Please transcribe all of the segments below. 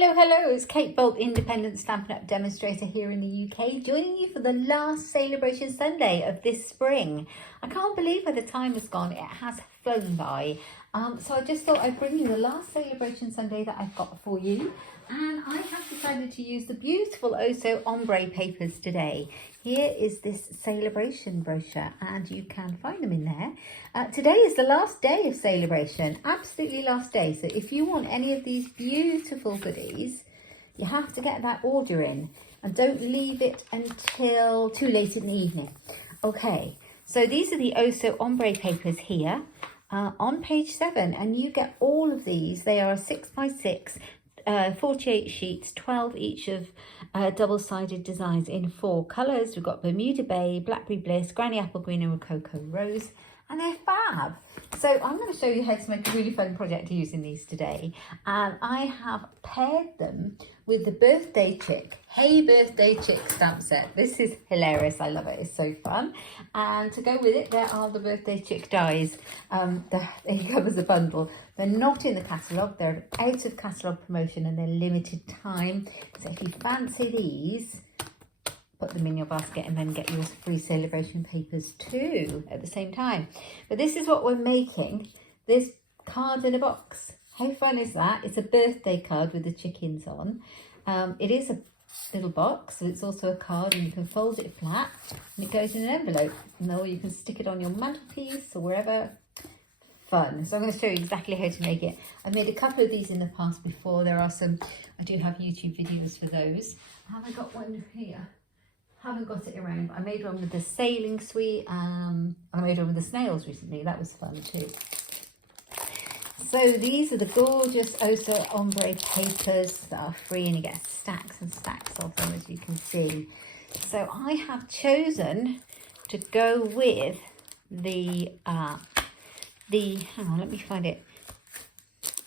Hello, hello, it's Kate Bolt, independent Stampin' Up! Demonstrator here in the UK, joining you for the last Salebration Sunday of this spring. I can't believe where the time has gone, it has flown by. So I just thought I'd bring you the last Salebration Sunday that I've got for you. And I have decided to use the beautiful Oso Ombre papers today. Here is this Salebration brochure and you can find them in there. Today is the last day of Salebration, absolutely last day. So if you want any of these beautiful goodies, you have to get that order in and don't leave it until too late in the evening. Okay, so these are the Oso Ombre papers here on page 7 and you get all of these. They are 6x6. 48 sheets, 12 each of double-sided designs in 4 colours. We've got Bermuda Bay, Blackberry Bliss, Granny Apple Green and Rococo Rose, and they're fab. So I'm going to show you how to make a really fun project using these today. And I have paired them with the Birthday Chick, Hey Birthday Chick stamp set. This is hilarious, I love it, it's so fun. And to go with it, there are the Birthday Chick dies. They come as a bundle. They're not in the catalogue, they're out of catalogue promotion and they're limited time. So if you fancy these, put them in your basket and then get your free Salebration papers too at the same time. But this is what we're making, this card in a box. How fun is that? It's a birthday card with the chickens on. It is a little box, so it's also a card and you can fold it flat and it goes in an envelope. Or you can stick it on your mantelpiece or wherever. Fun. So I'm going to show you exactly how to make it. I've made a couple of these in the past before. There are some, I do have YouTube videos for those. Have I got one here? Haven't got it around, but I made one with the sailing suite. I made one with the snails recently. That was fun too. So these are the gorgeous Oso Ombre papers that are free and you get stacks and stacks of them, as you can see. So I have chosen to go with the hang on, let me find it.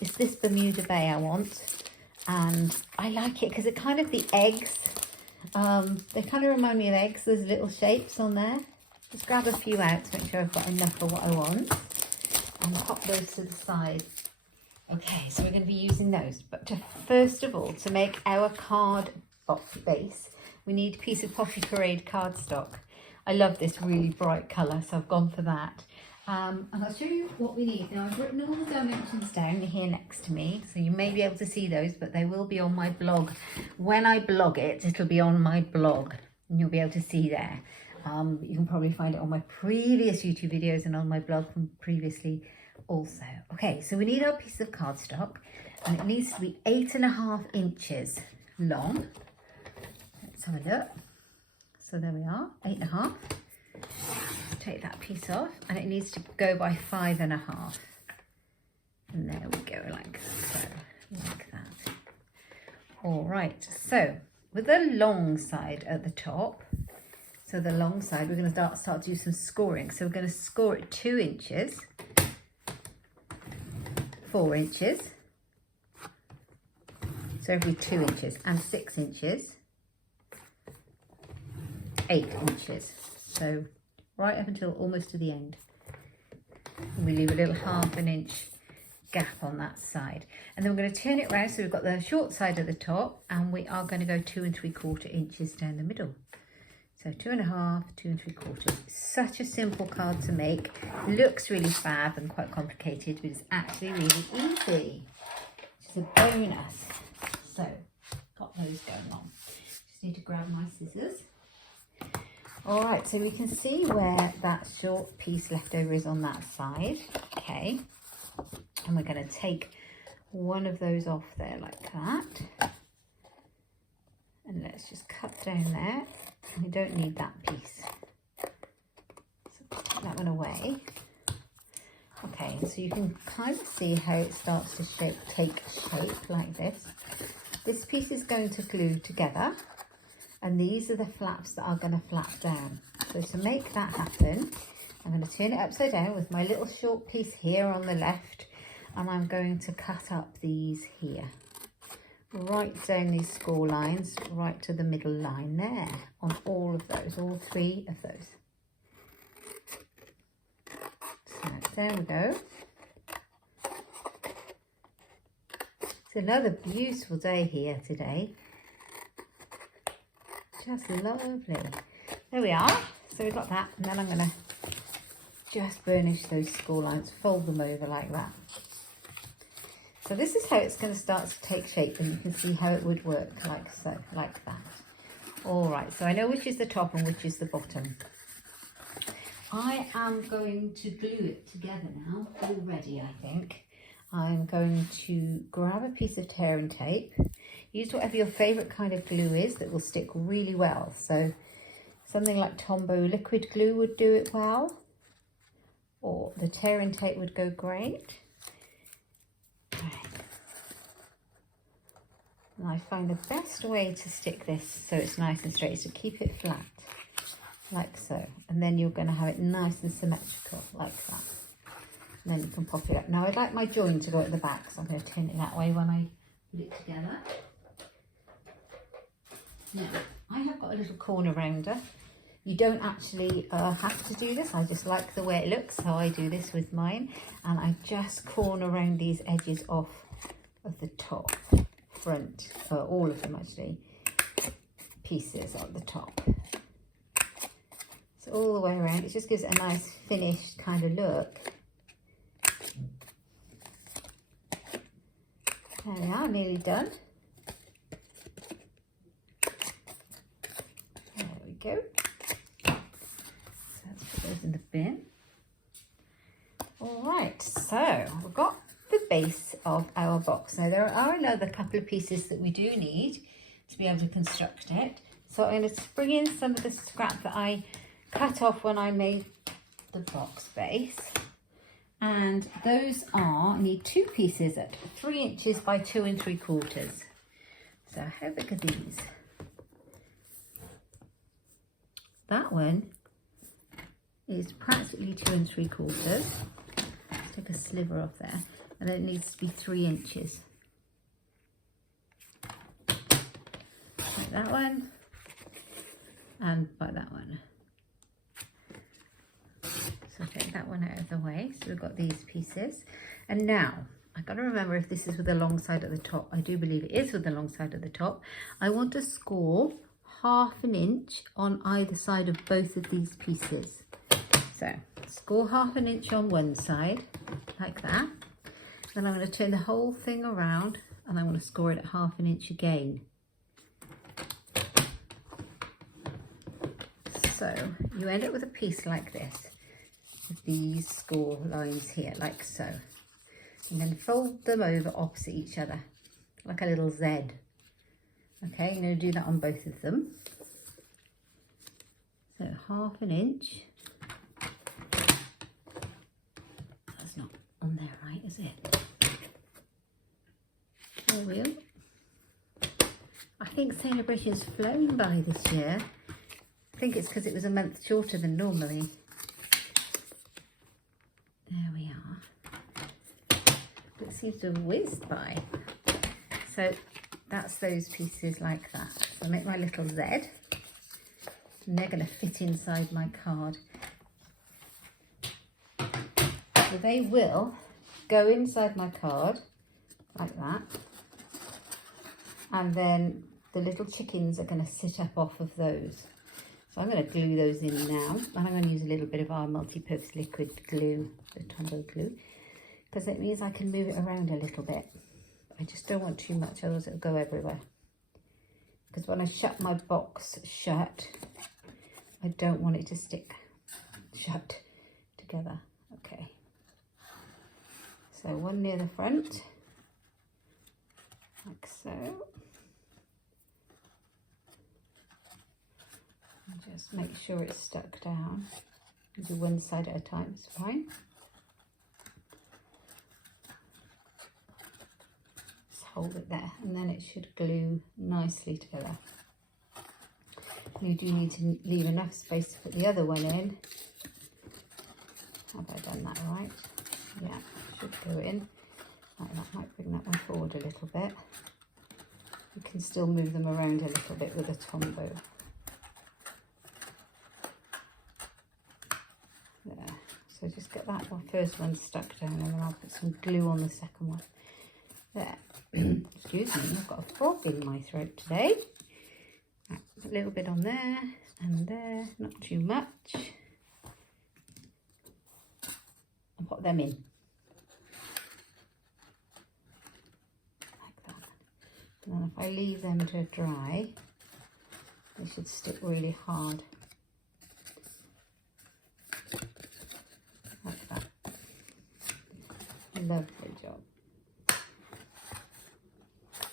It's this Bermuda Bay I want, and I like it because it kind of, the eggs, they kind of remind me of eggs. There's little shapes on there. Just grab a few out to make sure I've got enough of what I want and pop those to the side. Okay, so we're going to be using those, but first of all, to make our card box base, we need a piece of Poppy Parade cardstock. I love this really bright colour, so I've gone for that. And I'll show you what we need. Now I've written all the dimensions down here next to me, so you may be able to see those, but they will be on my blog. When I blog it, it'll be on my blog and you'll be able to see there. You can probably find it on my previous YouTube videos and on my blog from previously also. Okay, so we need our piece of cardstock and it needs to be 8.5 inches long. Let's have a look. So there we are, 8.5. Take that piece off and it needs to go by 5.5, and there we go, like so, like that. All right, so with the long side at the top, so the long side, we're going to start to do some scoring. So we're going to score it 2 inches, 4 inches, so every 2 inches, and 6 inches, 8 inches. So right up until almost to the end. And we leave a little 1/2 inch gap on that side. And then we're going to turn it around, so we've got the short side at the top and we are going to go 2 3/4 inches down the middle. So 2.5, 2 3/4. Such a simple card to make. Looks really fab and quite complicated, but it's actually really easy. Which is a bonus. So, got those going on. Just need to grab my scissors. All right, so we can see where that short piece left over is on that side. Okay, and we're going to take one of those off there like that. And let's just cut down there. We don't need that piece. So put that one away. Okay, so you can kind of see how it starts to take shape like this. This piece is going to glue together. And these are the flaps that are going to flap down. So to make that happen, I'm going to turn it upside down with my little short piece here on the left. And I'm going to cut up these here. Right down these score lines, right to the middle line there. On all of those, all 3 of those. So there we go. It's another beautiful day here today. Just lovely. There we are. So we've got that, and then I'm going to just burnish those score lines, fold them over like that. So this is how it's going to start to take shape, and you can see how it would work, like so, like that. All right, so I know which is the top and which is the bottom. I am going to glue it together now, already I think. I'm going to grab a piece of tearing tape. Use whatever your favourite kind of glue is that will stick really well. So something like Tombow liquid glue would do it well, or the tearing tape would go great. And I find the best way to stick this so it's nice and straight is to keep it flat, like so. And then you're going to have it nice and symmetrical, like that. And then you can pop it up. Now I'd like my join to go at the back, so I'm going to turn it that way when I put it together. Now, I have got a little corner rounder. You don't actually have to do this. I just like the way it looks, so I do this with mine. And I just corner round these edges off of the top, front, all of them actually, pieces at the top. So all the way around, it just gives it a nice finished kind of look. There we are, nearly done. There we go. So let's put those in the bin. All right, so we've got the base of our box. Now there are another couple of pieces that we do need to be able to construct it. So I'm going to bring in some of the scrap that I cut off when I made the box base. And those are, I need two pieces at 3 inches by 2 3/4. So how big are these? That one is practically 2 3/4. Let's take a sliver off there. And then it needs to be 3 inches. Like that one. And like that one. So take that one out of the way. So we've got these pieces. And now, I've got to remember if this is with the long side at the top. I do believe it is with the long side at the top. I want to score 1/2 inch on either side of both of these pieces. So, score 1/2 inch on one side, like that. Then I'm going to turn the whole thing around and I want to score it at 1/2 inch again. So, you end up with a piece like this. These score lines here, like so, and then fold them over opposite each other like a little Z. Okay, I'm going to do that on both of them. So 1/2 inch. That's not on there right, is it? There we go. I think Saleabration's flown by this year. I think it's because it was a month shorter than normally. There we are. It seems to have whizzed by. So that's those pieces like that. So I make my little Z. And they're going to fit inside my card. So they will go inside my card like that. And then the little chickens are going to sit up off of those. So I'm going to glue those in now, and I'm going to use a little bit of our multi-purpose liquid glue, the Tombow glue, because it means I can move it around a little bit. I just don't want too much, otherwise it'll go everywhere. Because when I shut my box shut, I don't want it to stick shut together. Okay. So one near the front, like so. Just make sure it's stuck down. Do one side at a time, it's fine. Just hold it there and then it should glue nicely together. You do need to leave enough space to put the other one in. Have I done that right? Yeah, should go in. Right, that might bring that one forward a little bit. You can still move them around a little bit with a Tombow. There. So just get that one, first one stuck down, and then I'll put some glue on the second one. There. Excuse me, I've got a frog in my throat today. Right, a little bit on there and there, not too much. I'll pop them in. Like that. And then if I leave them to dry, they should stick really hard. Like that. Lovely job.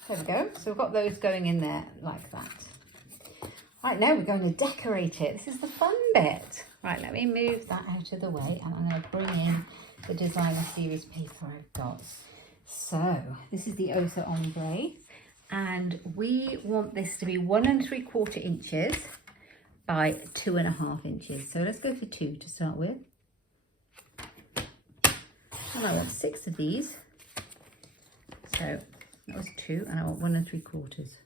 There we go. So we've got those going in there like that. Right, now we're going to decorate it. This is the fun bit. Right, let me move that out of the way and I'm going to bring in the designer series paper I've got. So this is the Oso Ombre and we want this to be 1 3/4 inches by 2.5 inches. So let's go for 2 to start with. And I want 6 of these. So that was 2 and I want 1 3/4.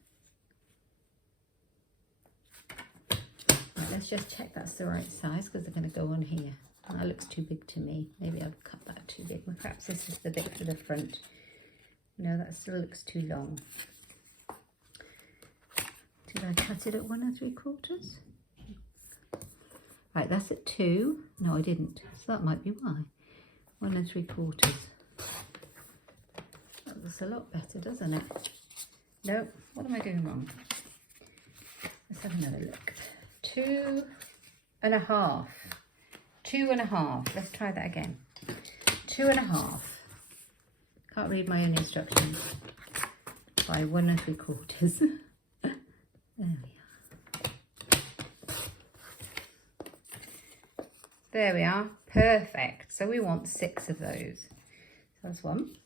Right, let's just check that's the right size because they're going to go on here. And that looks too big to me. Maybe I'll cut that too big. Perhaps this is the bit for the front. No, that still looks too long. Did I cut it at 1 3/4? Right, that's at 2. No, I didn't. So that might be why. 1 3/4. That looks a lot better, doesn't it? No, what am I doing wrong? Let's have another look. 2.5. 2.5. Let's try that again. 2.5. Can't read my own instructions. By 1 3/4. There we are. There we are. Perfect. So we want 6 of those. So that's 1.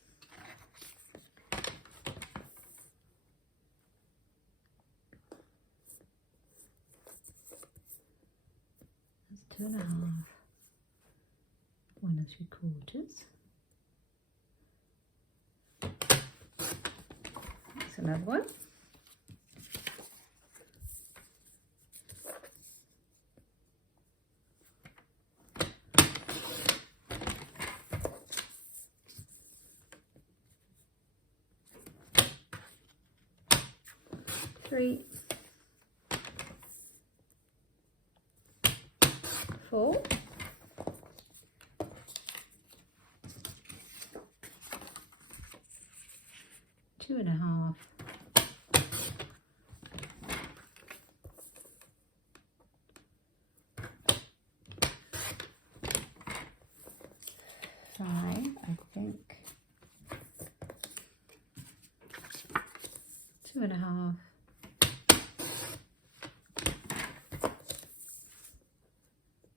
That's 2.5. 1 3/4. That's another one. Three, 4, 2.5, 5, I think, 2.5,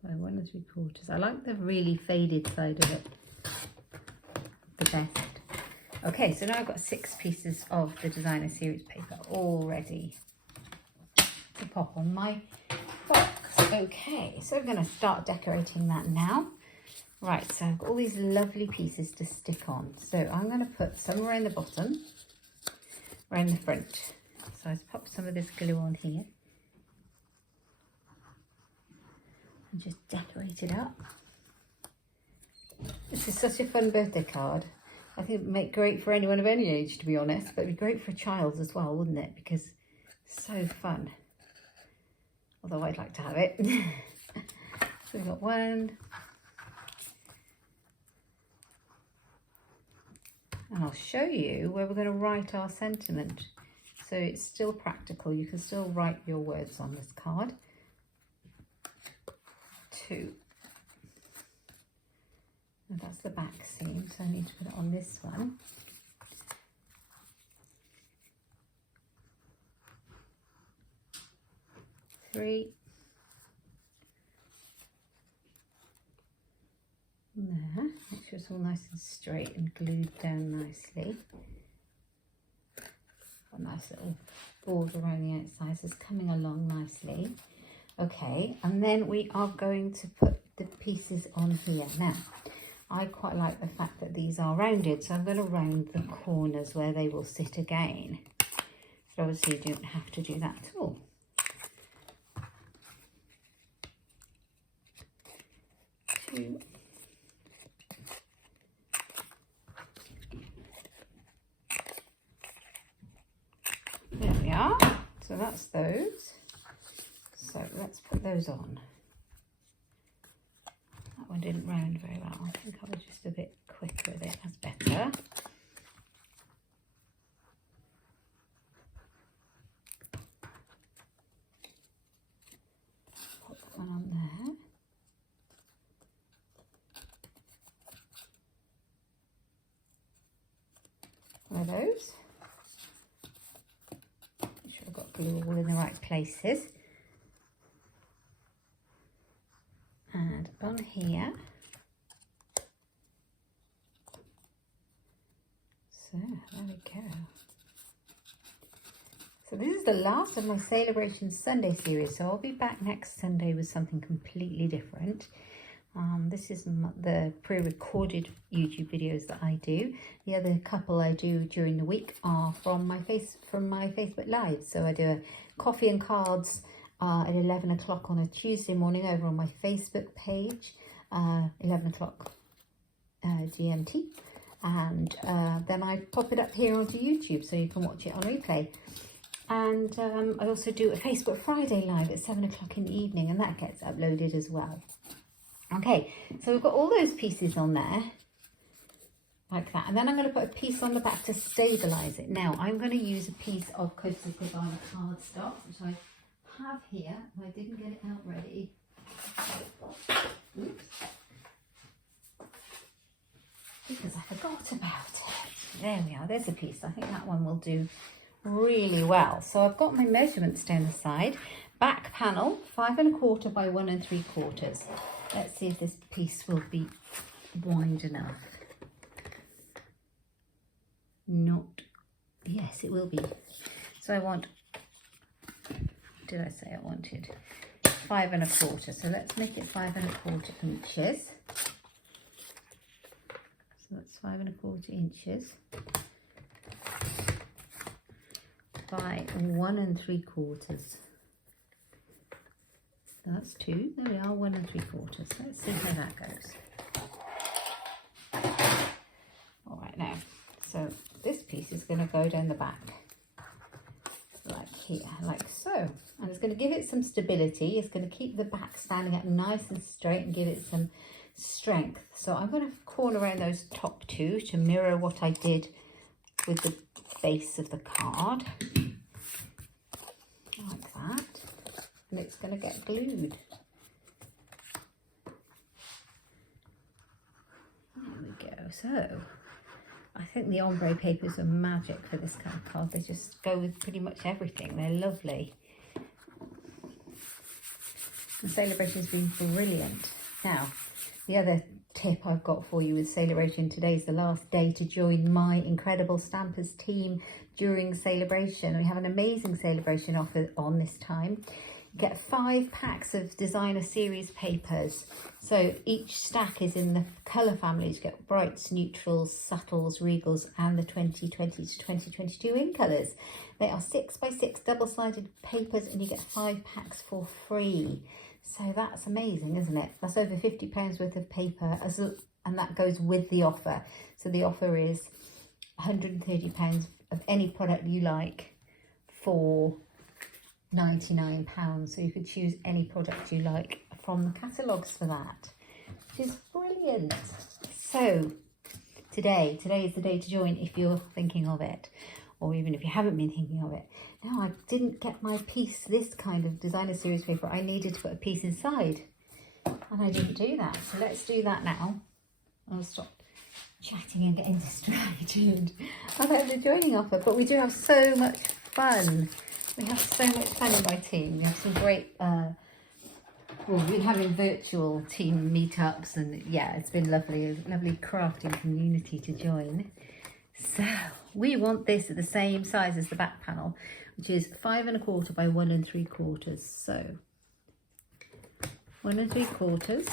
by 1 3/4. I like the really faded side of it the best. Okay, so now I've got 6 pieces of the designer series paper all ready to pop on my box. Okay, so I'm going to start decorating that now. Right, so I've got all these lovely pieces to stick on. So I'm going to put some around the bottom, around the front. So I've popped some of this glue on here. And just decorate it up. This is such a fun birthday card. I think it would make great for anyone of any age, to be honest, but it'd be great for a child as well, wouldn't it? Because it's so fun. Although I'd like to have it. So we've got 1. And I'll show you where we're going to write our sentiment. So it's still practical. You can still write your words on this card. 2. And that's the back seam, so I need to put it on this one. 3. There, make sure it's all nice and straight and glued down nicely. A nice little border around the outside, so it's coming along nicely. Okay, and then we are going to put the pieces on here. Now, I quite like the fact that these are rounded, so I'm going to round the corners where they will sit again. So obviously you don't have to do that at all. Two. So that's those. So let's put those on. That one didn't round very well. I think I was just a bit quick with it. That's better. Put that one on there. One of those. Make sure I've got glue all in the right places. And on here. So there we go. So this is the last of my Salebration Sunday series. So I'll be back next Sunday with something completely different. This is the pre-recorded YouTube videos that I do. The other couple I do during the week are from my Facebook Live. So I do a coffee and cards at 11 o'clock on a Tuesday morning over on my Facebook page, 11 o'clock GMT. And then I pop it up here onto YouTube so you can watch it on replay. And I also do a Facebook Friday Live at 7 o'clock in the evening, and that gets uploaded as well. Okay, so we've got all those pieces on there, like that. And then I'm going to put a piece on the back to stabilise it. Now, I'm going to use a piece of Costa Cabana cardstock, which I have here. I didn't get it out ready. Oops. Because I forgot about it. There we are, there's a piece. I think that one will do really well. So I've got my measurements down the side. Back panel, 5 1/4 by 1 3/4. Let's see if this piece will be wide enough. Not, yes, it will be. So I want, what did I say I wanted? 5 1/4. So let's make it 5 1/4 inches. So that's 5 1/4 inches by 1 3/4. That's 2. There we are, 1 3/4. Let's see how that goes. All right, now, so this piece is going to go down the back, like here, like so. And it's going to give it some stability. It's going to keep the back standing up nice and straight and give it some strength. So I'm going to corner around those top two to mirror what I did with the base of the card, like that. And it's going to get glued. There we go. So I think the ombre papers are magic for this kind of card. They just go with pretty much everything. They're lovely. The Saleabration's been brilliant. Now, the other tip I've got for you with Salebration, today is the last day to join my incredible Stampers team during Salebration. We have an amazing Salebration offer on this time. Get 5 packs of designer series papers. So each stack is in the colour families. You get brights, neutrals, subtles, regals, and the 2020 to 2022 in colours. They are 6 by 6 double-sided papers, and you get 5 packs for free. So that's amazing, isn't it? That's over £50 worth of paper, and that goes with the offer. So the offer is £130 of any product you like for £99. So you could choose any product you like from the catalogues for that, which is brilliant. So today is the day to join if you're thinking of it, or even if you haven't been thinking of it. Now, I didn't get my piece, this kind of designer series paper. I needed to put a piece inside, and I didn't do that. So let's do that now. I'll stop chatting and getting distracted about the joining offer. But we do have so much fun. We have so much fun in my team. We have some great, well, we've been having virtual team meetups, and yeah, it's been lovely, a lovely crafting community to join. So we want this at the same size as the back panel, which is 5 1/4 by 1 3/4. So 1 3/4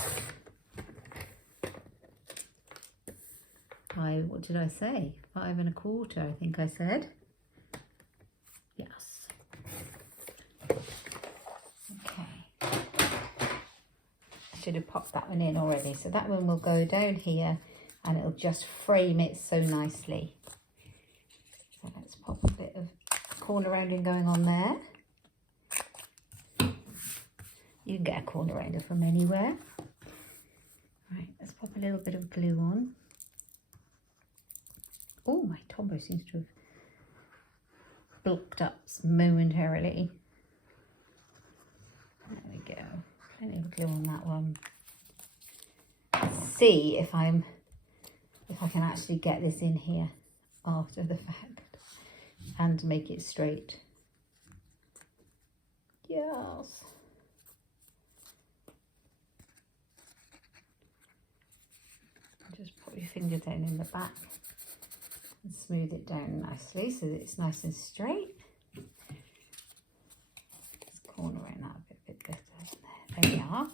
by, what did I say? 5 1/4, I think I said. Yes. Okay. I should have popped that one in already. So that one will go down here, and it'll just frame it so nicely. So let's pop a bit of corner rounding going on there. You can get a corner render from anywhere. Right, let's pop a little bit of glue on. Oh, my Tombow seems to have blocked up momentarily. There we go. A little glue on that one. Let's see if I can actually get this in here after the fact and make it straight. Yes. Just put your finger down in the back and smooth it down nicely so that it's nice and straight. Just corner around that a bit better. There we are.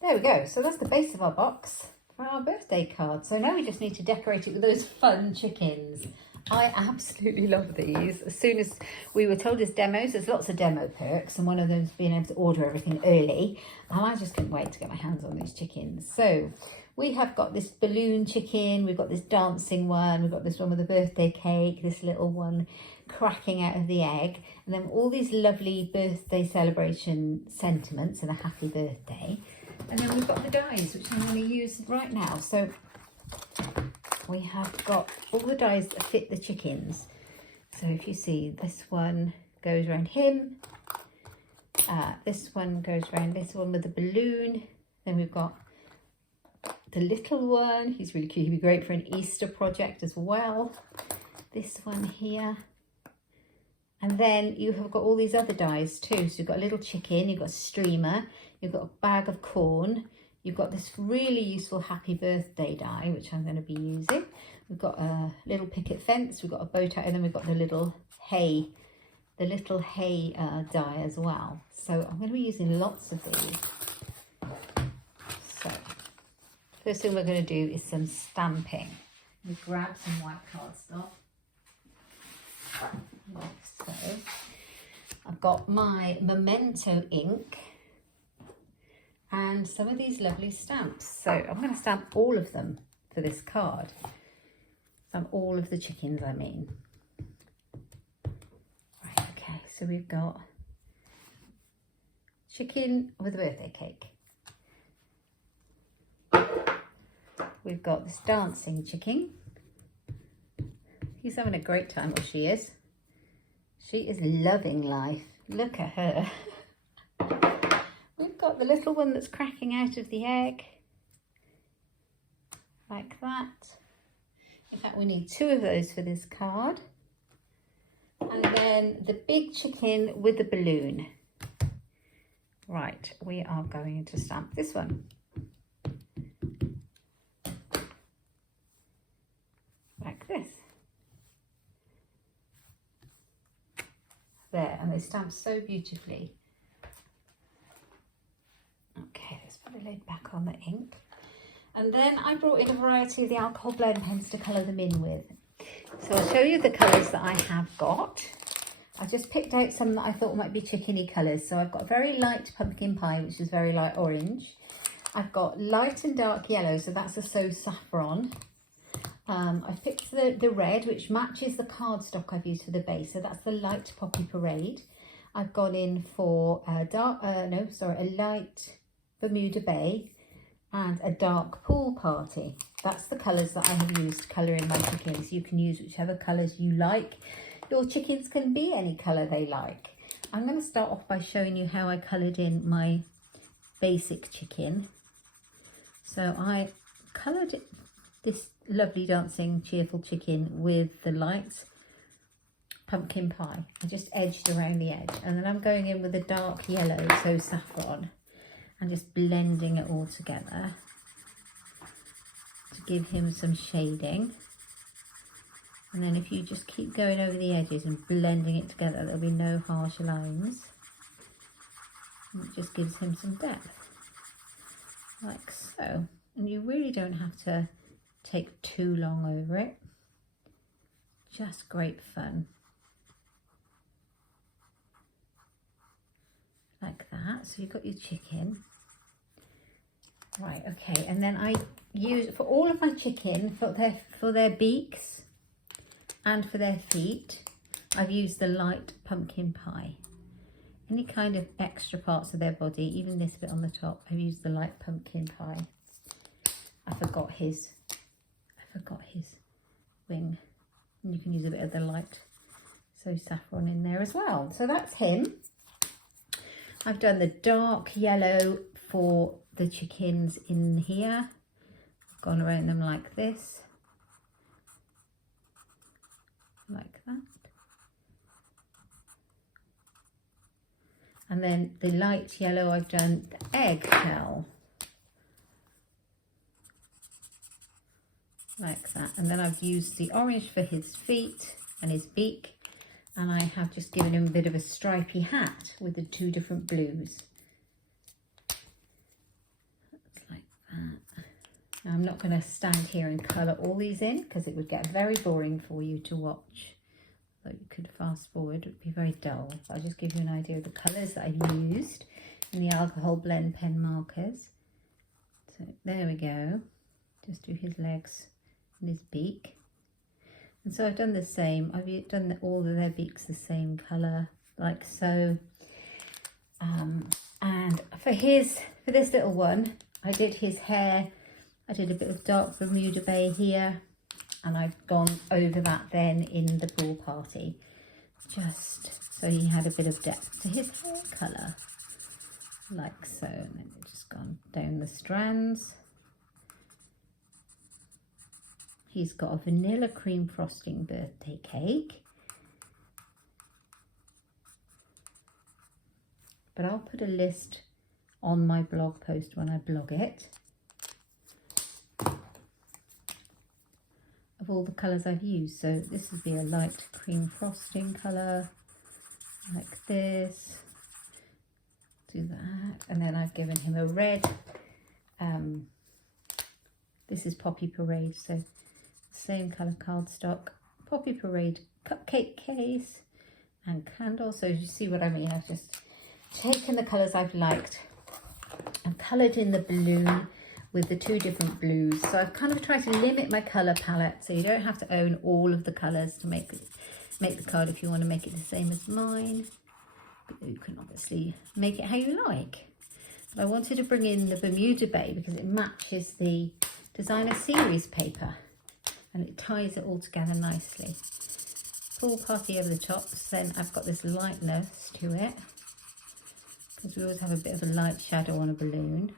There we go. So that's the base of our box for our birthday card. So now we just need to decorate it with those fun chickens. I absolutely love these. As soon as we were told as demos, there's lots of demo perks, and one of them is being able to order everything early. And I just couldn't wait to get my hands on these chickens. So we have got this balloon chicken, we've got this dancing one, we've got this one with a birthday cake, this little one cracking out of the egg, and then all these lovely birthday celebration sentiments and a happy birthday. And then we've got the dies, which I'm going to use right now. So we have got all the dies that fit the chickens. So if you see, this one goes around him. This one goes around this one with the balloon. Then we've got the little one. He's really cute. He'd be great for an Easter project as well. This one here. And then you have got all these other dies too. So you've got a little chicken, you've got a streamer, you've got a bag of corn, you've got this really useful happy birthday die, which I'm going to be using. We've got a little picket fence, we've got a bow tie, and then we've got the little hay die as well. So I'm going to be using lots of these. So first thing we're going to do is some stamping. We grab some white cardstock. Like so. I've got my Memento ink and some of these lovely stamps. So I'm going to stamp all of them for this card. Stamp all of the chickens, I mean. Right, okay, so we've got chicken with a birthday cake. We've got this dancing chicken. He's having a great time, or she is. She is loving life. Look at her. We've got the little one that's cracking out of the egg. Like that. In fact, we need 2 of those for this card. And then the big chicken with the balloon. Right, we are going to stamp this one. Like this. There, and they stamp so beautifully. Okay, let's put the lid back on the ink. And then I brought in a variety of the alcohol blend pens to colour them in with. So I'll show you the colours that I have got. I just picked out some that I thought might be chickeny colours. So I've got very light pumpkin pie, which is very light orange. I've got light and dark yellow, so that's a So Saffron. I've picked the red, which matches the cardstock I've used for the base. So that's the light Poppy Parade. I've gone in for a light Bermuda Bay and a dark Pool Party. That's the colours that I have used to colour in my chickens. You can use whichever colours you like. Your chickens can be any colour they like. I'm going to start off by showing you how I coloured in my basic chicken. So I coloured this lovely dancing cheerful chicken with the light pumpkin pie. I just edged around the edge, and then I'm going in with a dark yellow So Saffron and just blending it all together to give him some shading. And then if you just keep going over the edges and blending it together, there'll be no harsh lines. And it just gives him some depth, like so. And you really don't have to take too long over it. Just great fun. Like that. So you've got your chicken. Right, okay. And then I use, for all of my chicken, for their beaks and for their feet, I've used the light pumpkin pie. any kind of extra parts of their body, even this bit on the top. I've used the light pumpkin pie. I forgot his wing. And you can use a bit of the light So saffron in there as well. So that's him. I've done the dark yellow for the chickens in here. I've gone around them like this. Like that. And then the light yellow, I've done the eggshell. Like that. And then I've used the orange for his feet and his beak. And I have just given him a bit of a stripy hat with the two different blues. That's like that. Now I'm not going to stand here and colour all these in because it would get very boring for you to watch. So you could fast forward, it would be very dull. So I'll just give you an idea of the colours that I've used in the alcohol blend pen markers. So there we go. Just do his legs and his beak. And so I've done the same. I've done all of their beaks the same colour, like so. And for this little one, I did his hair. I did a bit of dark Bermuda Bay here, and I've gone over that then in the pool party, just so he had a bit of depth to his hair colour, like so. And then we've just gone down the strands. He's got a vanilla cream frosting birthday cake. But I'll put a list on my blog post when I blog it of all the colours I've used. So this would be a light cream frosting colour, like this. Do that. And then I've given him a red. This is Poppy Parade, so same colour cardstock, Poppy Parade cupcake case and candle. So you see what I mean, I've just taken the colours I've liked and coloured in the blue with the two different blues. So I've kind of tried to limit my colour palette so you don't have to own all of the colours to make the card if you want to make it the same as mine. But you can obviously make it how you like. But I wanted to bring in the Bermuda Bay because it matches the designer series paper. And it ties it all together nicely. Pool party over the top. So then I've got this lightness to it, because we always have a bit of a light shadow on a balloon.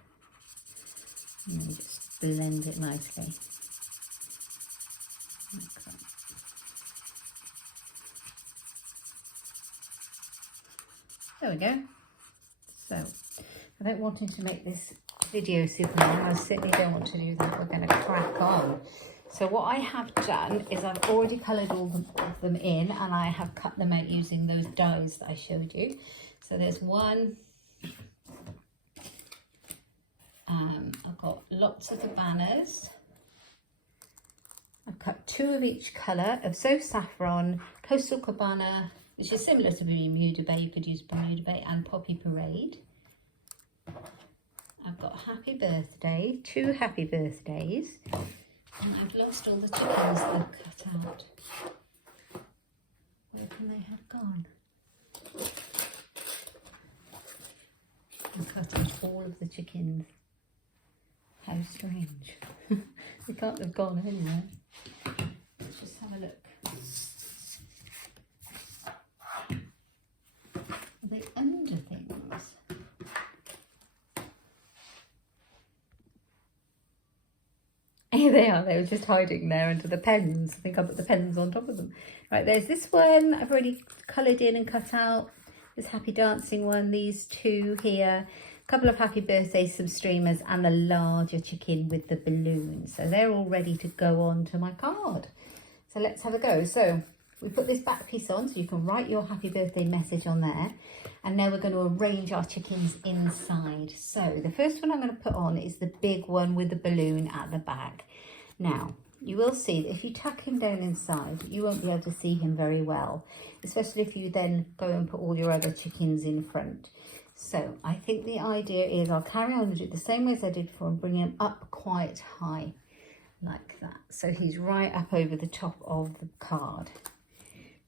And then just blend it nicely. Like that. There we go. So, without wanting to make this video super long, I certainly don't want to do that. We're going to crack on. So what I have done is I've already coloured all of them in, and I have cut them out using those dies that I showed you. So there's one. I've got lots of the banners. I've cut two of each colour of So Saffron, Coastal Cabana, which is similar to Bermuda Bay. You could use Bermuda Bay and Poppy Parade. I've got Happy Birthday, two Happy Birthdays. And I've lost all the chickens that I've cut out. Where can they have gone? I've cut out all of the chickens. How strange. They can't have gone anywhere. Let's just have a look. Are they under things? Here they are, they were just hiding there under the pens. I think I put the pens on top of them. Right, there's this one I've already coloured in and cut out. This Happy Dancing one, these two here. A couple of Happy Birthdays, some streamers, and the larger chicken with the balloon. So they're all ready to go on to my card. So let's have a go. So we put this back piece on so you can write your happy birthday message on there. And now we're going to arrange our chickens inside. So the first one I'm going to put on is the big one with the balloon at the back. Now, you will see that if you tuck him down inside, you won't be able to see him very well, especially if you then go and put all your other chickens in front. So I think the idea is I'll carry on and do it the same way as I did before and bring him up quite high, like that. So he's right up over the top of the card.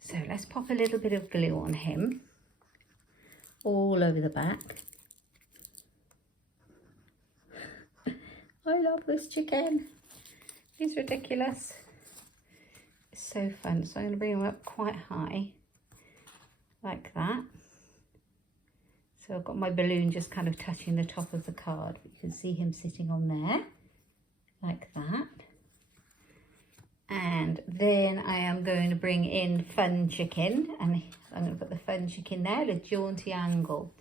So let's pop a little bit of glue on him. all over the back. I love this chicken. He's ridiculous. It's so fun. So I'm going to bring him up quite high, like that. So I've got my balloon just kind of touching the top of the card. You can see him sitting on there, like that. And then I am going to bring in Fun Chicken, and I'm going to put the Fun Chicken there at a jaunty angle.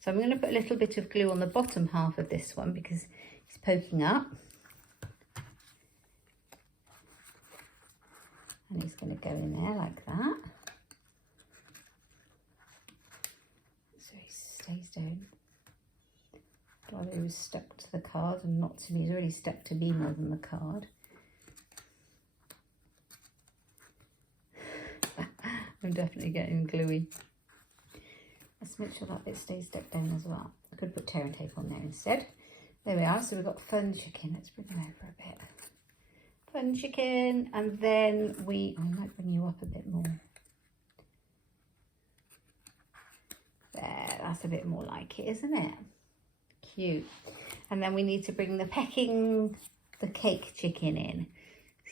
So I'm going to put a little bit of glue on the bottom half of this one because it's poking up. And he's going to go in there like that. So he stays down. Glad he was stuck to the card and not to me. He's already stuck to me more than the card. I'm definitely getting gluey. Let's make sure that bit stays stuck down as well. I could put tearing tape on there instead. There we are. So we've got Fun Chicken. Let's bring him over a bit. Fun Chicken, and then I might bring you up a bit more. There, that's a bit more like it, isn't it? Cute. And then we need to bring the cake chicken in.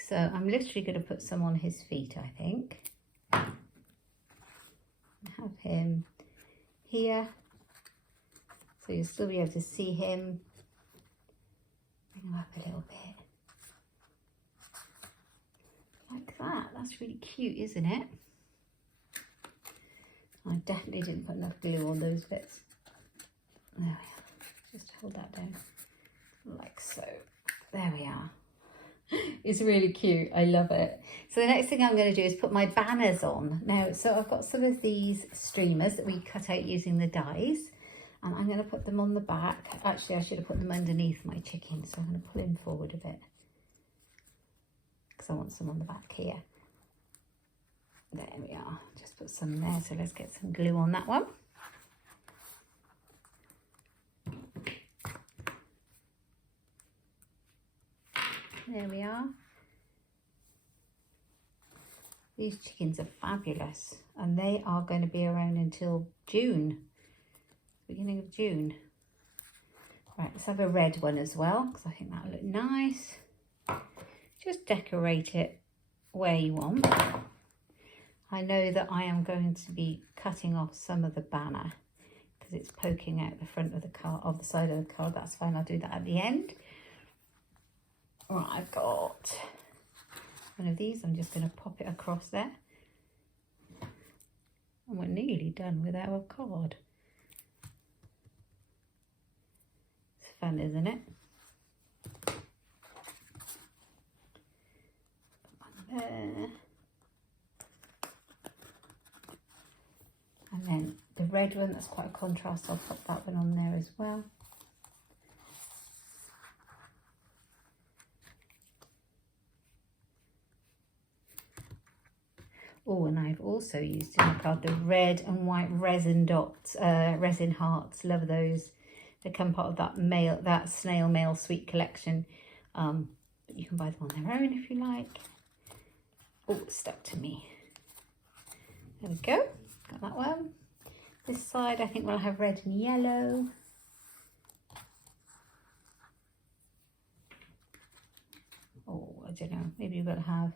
So I'm literally going to put some on his feet, I think. Have him here. So you'll still be able to see him. Bring him up a little bit. Like that. That's really cute, isn't it? I definitely didn't put enough glue on those bits. There we are. Just hold that down like so. There we are. It's really cute. I love it. So the next thing I'm going to do is put my banners on. Now, so I've got some of these streamers that we cut out using the dies, and I'm going to put them on the back. Actually, I should have put them underneath my chicken, so I'm going to pull him forward a bit because I want some on the back here. There we are. Just put some there. So let's get some glue on that one. There we are. These chickens are fabulous, and they are going to be around until June, beginning of June. Right, let's have a red one as well, because I think that'll look nice. Just decorate it where you want. I know that I am going to be cutting off some of the banner because it's poking out the front of the card, of the side of the card. That's fine, I'll do that at the end. Right, I've got one of these. I'm just going to pop it across there. And we're nearly done with our card. It's fun, isn't it? One there. And then the red one, that's quite a contrast. I'll pop that one on there as well. Oh, and I've also used in the card the red and white resin dots, resin hearts. Love those. They come part of that snail mail sweet collection. But you can buy them on their own if you like. Oh, it's stuck to me. There we go. Got that one. This side, I think we'll have red and yellow. Oh, I don't know. Maybe we'll have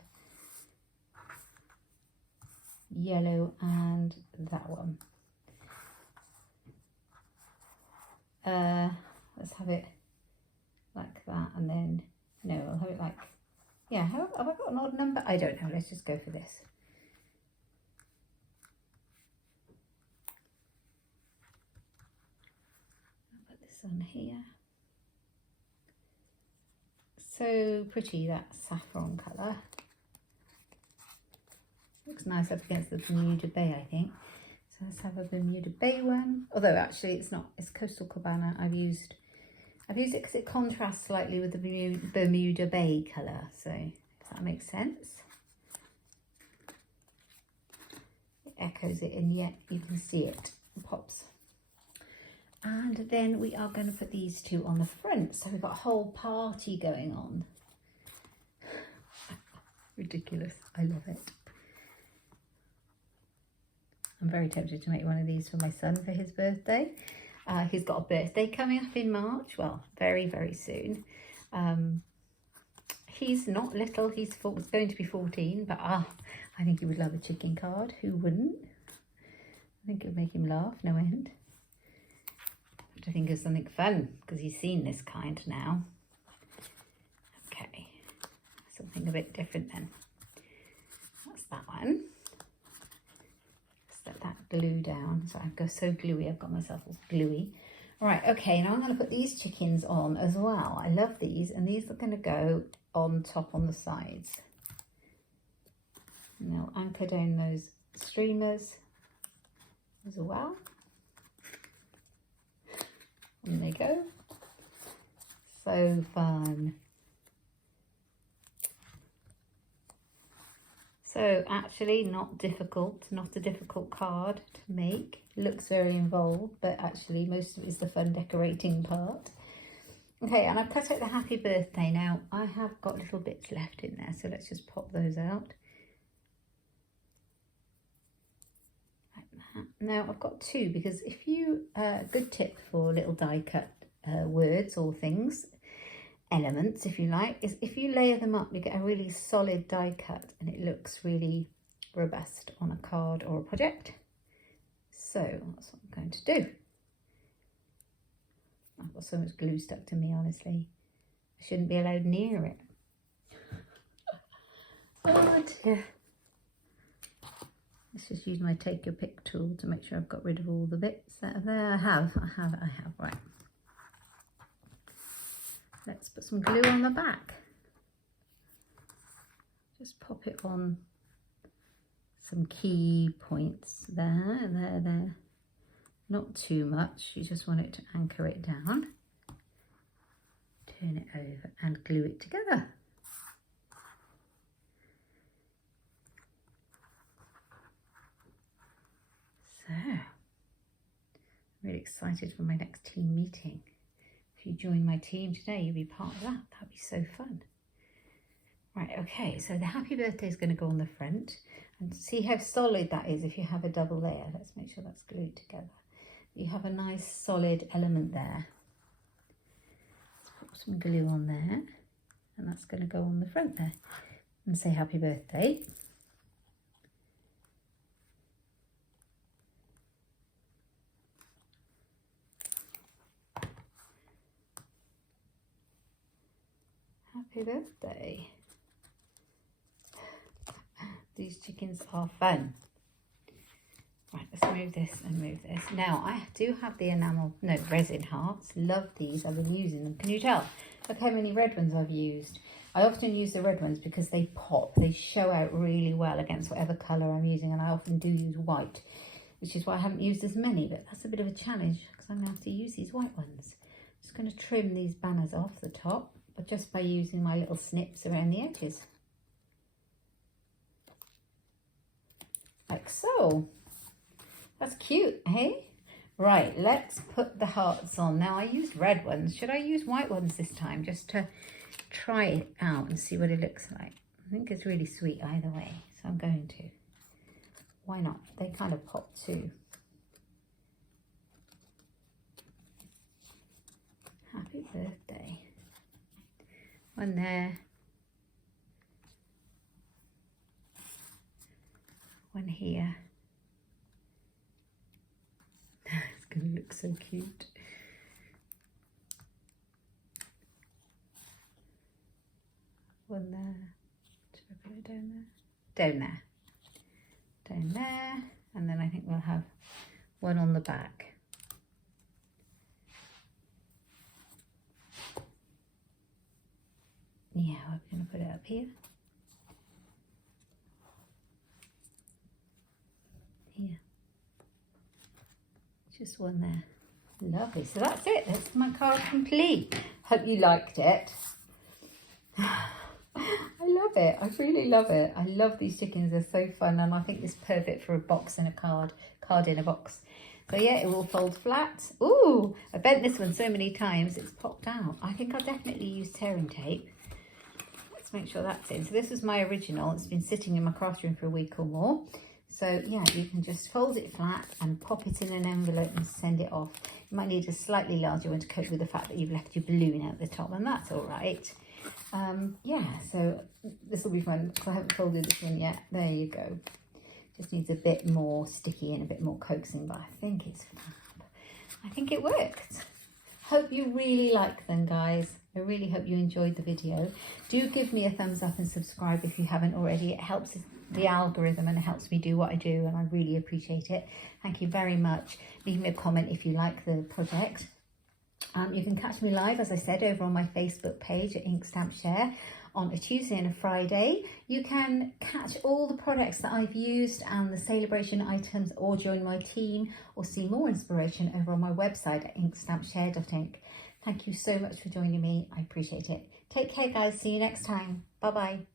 yellow and that one. Let's have it like that, and then no, I'll have it like, yeah, have I got an odd number? I don't know. Let's just go for this. I'll put this on here. So pretty, that saffron colour. Looks nice up against the Bermuda Bay, I think. So let's have a Bermuda Bay one. Although actually it's not, it's Coastal Cabana. I've used it because it contrasts slightly with the Bermuda Bay colour. So if that makes sense. It echoes it, and yet you can see it pops. And then we are going to put these two on the front. So we've got a whole party going on. Ridiculous. I love it. I'm very tempted to make one of these for my son for his birthday. He's got a birthday coming up in March, well, very, very soon. He's not little, he's going to be 14, but I think he would love a chicken card. Who wouldn't? I think it would make him laugh no end. I have to think of something fun because he's seen this kind now. Okay, something a bit different then. That's that one. Let that glue down. So I've got so gluey, I've got myself all gluey. All right, okay, now I'm going to put these chickens on as well. I love these, and these are going to go on top on the sides. And I'll anchor down those streamers as well. And they go. So fun. So actually not difficult, not a difficult card to make. It looks very involved, but actually most of it is the fun decorating part. Okay, and I've cut out the happy birthday now. I have got little bits left in there, so let's just pop those out. Like that. Now I've got two, because if you, good tip for little die cut words or things, elements if you like, is if you layer them up you get a really solid die cut and it looks really robust on a card or a project. So that's what I'm going to do. I've got so much glue stuck to me, honestly. I shouldn't be allowed near it. Oh dear. Let's just use my take your pick tool to make sure I've got rid of all the bits that are there. I have, right. Let's put some glue on the back. Just pop it on some key points there. Not too much, you just want it to anchor it down. Turn it over and glue it together. So, I'm really excited for my next team meeting. If you join my team today, you'll be part of that. That'd be so fun. Right, okay, so the happy birthday is going to go on the front. And see how solid that is if you have a double layer. Let's make sure that's glued together. You have a nice solid element there. Let's put some glue on there. And that's going to go on the front there. And say happy birthday. Happy birthday. These chickens are fun. Right, let's move this and move this. Now, I do have the enamel, no, resin hearts. Love these. I've been using them. Can you tell? Look how many red ones I've used. I often use the red ones because they pop. They show out really well against whatever colour I'm using. And I often do use white, which is why I haven't used as many. But that's a bit of a challenge because I'm going to have to use these white ones. I'm just going to trim these banners off the top, but just by using my little snips around the edges. Like so. That's cute, hey? Right, let's put the hearts on. Now, I used red ones. Should I use white ones this time just to try it out and see what it looks like? I think it's really sweet either way, so I'm going to. Why not? They kind of pop too. Happy birthday. One there. One here. It's going to look so cute. One there. Should I put it down there? Down there. Down there. And then I think we'll have one on the back. Yeah, we're going to put it up here. Here. Just one there. Lovely. So that's it. That's my card complete. Hope you liked it. I love it. I really love it. I love these chickens. They're so fun. And I think it's perfect for a box and a card in a box. So yeah, it will fold flat. Ooh, I bent this one so many times it's popped out. I think I'll definitely use tearing tape. Let's make sure that's in. So this was my original. It's been sitting in my craft room for a week or more. So yeah, you can just fold it flat and pop it in an envelope and send it off. You might need a slightly larger one to cope with the fact that you've left your balloon out the top, and that's all right. Yeah, so this will be fun because I haven't folded this one yet. There you go. Just needs a bit more sticky and a bit more coaxing, but I think it's fab. I think it worked. Hope you really like them, guys. I really hope you enjoyed the video. Do give me a thumbs up and subscribe if you haven't already. It helps the algorithm and it helps me do what I do, and I really appreciate it. Thank you very much. Leave me a comment if you like the project. You can catch me live, as I said, over on my Facebook page at Inkstampshare on a Tuesday and a Friday. You can catch all the products that I've used and the Salebration items, or join my team, or see more inspiration over on my website at inkstampshare.ink. Thank you so much for joining me. I appreciate it. Take care, guys. See you next time. Bye-bye.